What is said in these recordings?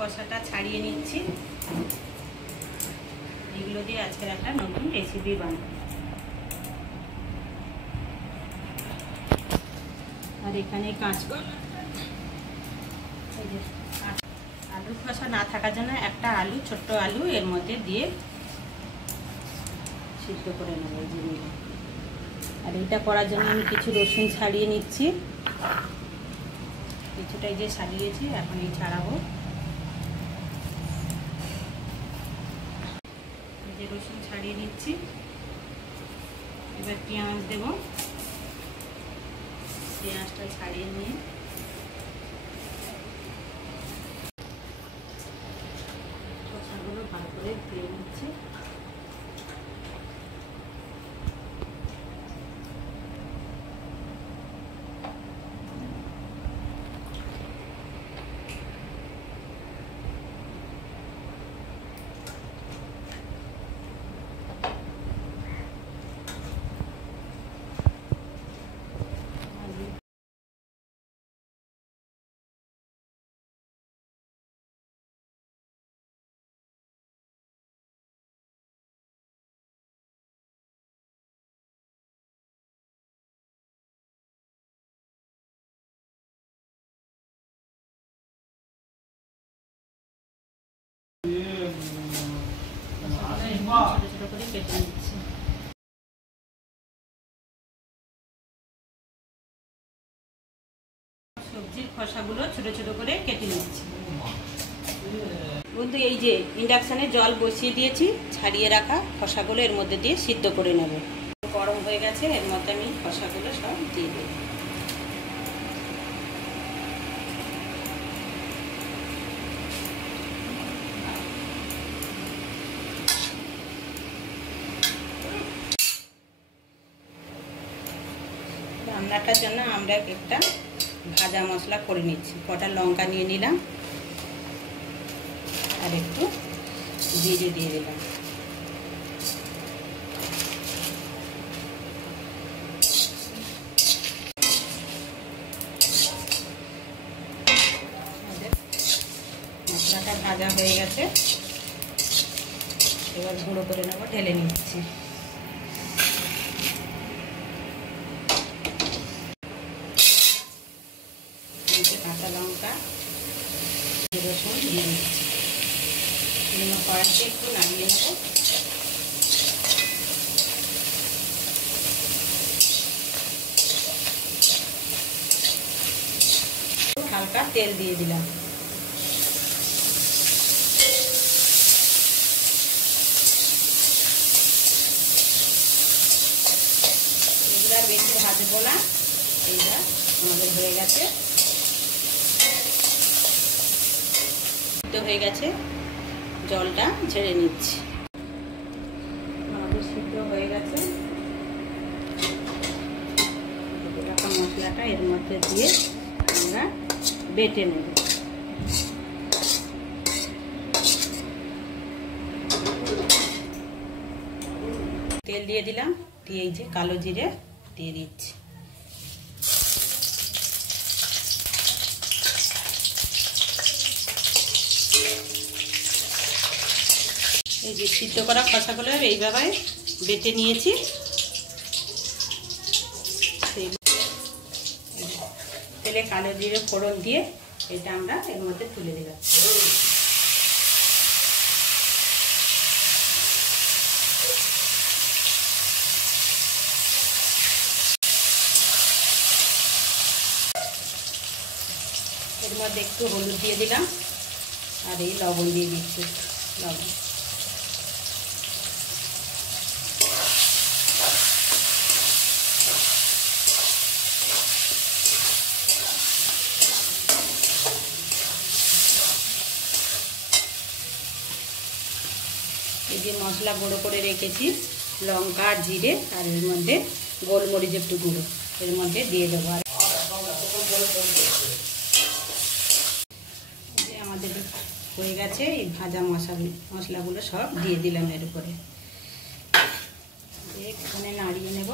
খোসাটা ছাড়িয়ে নিচ্ছি। এগুলো দিয়ে আজকের একটা নতুন রেসিপি বানাবো। আর এখানে কাঁচকলা, আলুর খোসা না থাকার জন্য একটা আলু, ছোট্ট আলু এর মধ্যে দিয়ে সিদ্ধ করে নেব এই যে নিয়ে। আর এটা করার জন্য আমি কিছু রসুন ছাড়িয়ে নিচ্ছি, কিছুটাই যে ছাড়িয়েছি, এখন এই ছাড়াবো। এই যে রসুন ছাড়িয়ে নিচ্ছি। এবার পেঁয়াজ দেব, পেঁয়াজটা ছাড়িয়ে নিয়ে খোসাগুলো ভালো করে ধুয়ে নিচ্ছি। ছোট ছোট করে কেটে নিচ্ছি। সবজির খোসাগুলো ছোট ছোট করে কেটে নিচ্ছি। বন্ধু, এই যে ইন্ডাকশানে জল বসিয়ে দিয়েছি, ছাড়িয়ে রাখা খোসাগুলো এর মধ্যে দিয়ে সিদ্ধ করে নেব। গরম হয়ে গেছে, এর মধ্যে আমি খোসাগুলো সব দিয়ে দেব। রান্নাটার জন্য আমরা একটা ভাজা মশলা করে নিচ্ছি। কটা লঙ্কা নিয়ে নিলাম, আর একটু জিরে দিয়ে দিলাম। মশলাটা ভাজা হয়ে গেছে, এবার গুঁড়ো করে নেবো, ঢেলে নিচ্ছি। কাঁচা লঙ্কা, রসুন দিয়ে দিচ্ছি। কড়াইতে একটু নামিয়ে নেব। হালকা তেল দিয়ে দিলাম। এগুলো আর বেশি ভাজবো না, এইটা আমাদের হয়ে গেছে, হয়ে গেছে। জলটা ঝেড়ে নিচ্ছি। আমাদের সিদ্ধ হয়ে গেছে। এরকম মশলাটা এর মধ্যে দিয়ে আমরা বেটে নেব। তেল দিয়ে দিলাম, দিয়ে এই যে কালো জিরে দিয়ে দিচ্ছি। এই যে সিদ্ধ করা খোসাগুলো এইভাবে বেটে নিয়েছি। তেলে কালো জিরে ফোড়ন দিয়ে এটা আমরা এর মধ্যে তুলে দিলাম। এর মধ্যে একটু হলুদ দিয়ে দিলাম, আর এই লবণ দিয়ে দিচ্ছি। লবণ এই যে মশলা গুঁড়ো করে রেখেছি, লঙ্কা আর জিরে, আর এর মধ্যে গোলমরিচ একটু গুঁড়ো এর মধ্যে দিয়ে দেবো। আর আমাদের হয়ে গেছে। এই ভাজা মশলাগুলো সব দিয়ে দিলাম এর উপরে, এখানে নাড়িয়ে নেব।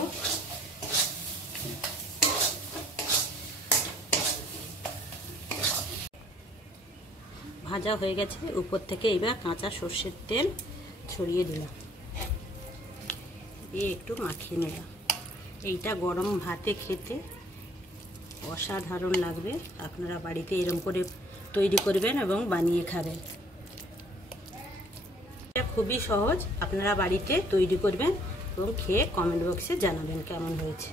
ভাজা হয়ে গেছে, উপর থেকে এবার কাঁচা সর্ষের তেল ছড়িয়ে দিলাম, দিয়ে একটু মাখিয়ে নিলাম। এইটা গরম ভাতে খেতে অসাধারণ লাগবে। আপনারা বাড়িতে এরকম করে তৈরি করবেন এবং বানিয়ে খাবেন। এটা খুবই সহজ, আপনারা বাড়িতে তৈরি করবেন এবং খেয়ে কমেন্ট বক্সে জানাবেন কেমন হয়েছে।